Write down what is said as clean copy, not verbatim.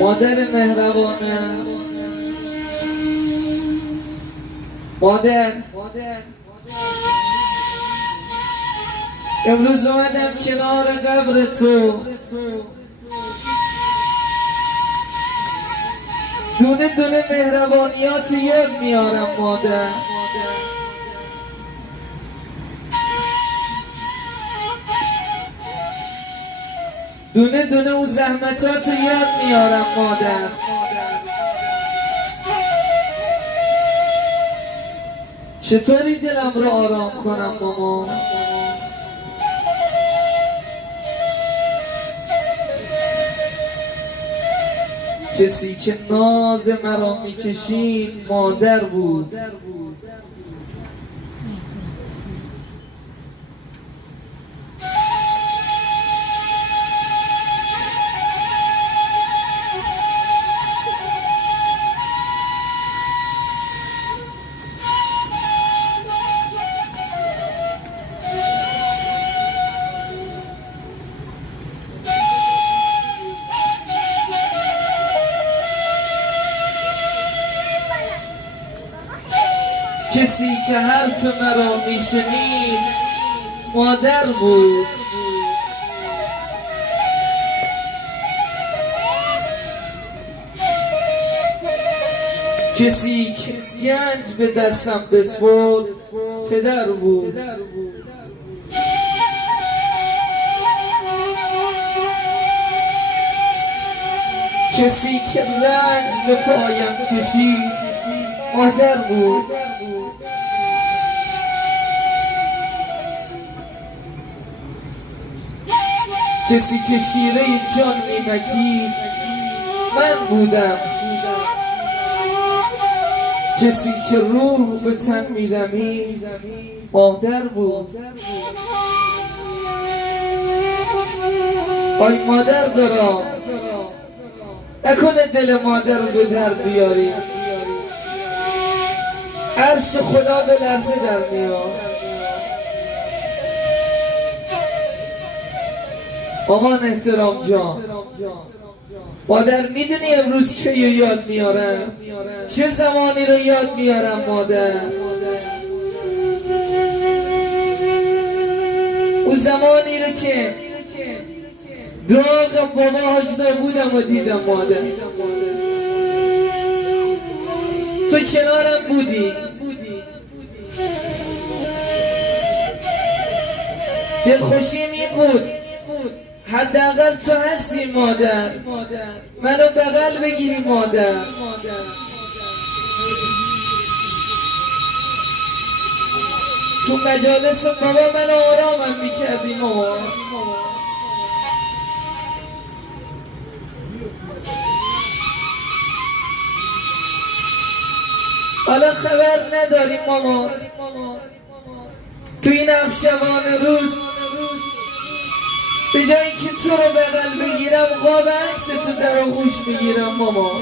مادر مهربانم، مادر امروز اومدم کنار قبر تو، دونه دونه مهربانیات یاد میارم مادر. دونه دونه اون زحمتات یاد میارم مادر. چطوری دلم رو آرام کنم مامان؟ کسی که ناز مرا میکشید مادر بود. کسی که حرف مرا میشنید مادر بود. کسی که گنج به دستم بسپرد پدر بود. کسی که رنج به پایم کشید مادر بود. کسی که شیره جان میمکید من بودم. کسی که روح به تن میدمید مادر بود. آی مادر دارم، نکنه دل مادر رو به درد بیاری. عرش خدا به لرزه در میاد. مامان احترام جان، مادر میدونی امروز چه یاد میارم؟ چه زمانی رو یاد میارم مادر؟ اون زمانی رو که داغ بابا حاج بودم و دیدم مادر. تو کنارم بودی، دلخوشیم این بود حداقل تو هستی مادر، منو بغل بگیری مادر. تو مجالس بابا منو آرامم میکردی مامان. حالا خبر نداریم مامان، تو این افشوان روز به جایی که تو رو بغل بگیرم قاب عکس تو در آغوش میگیرم مامان.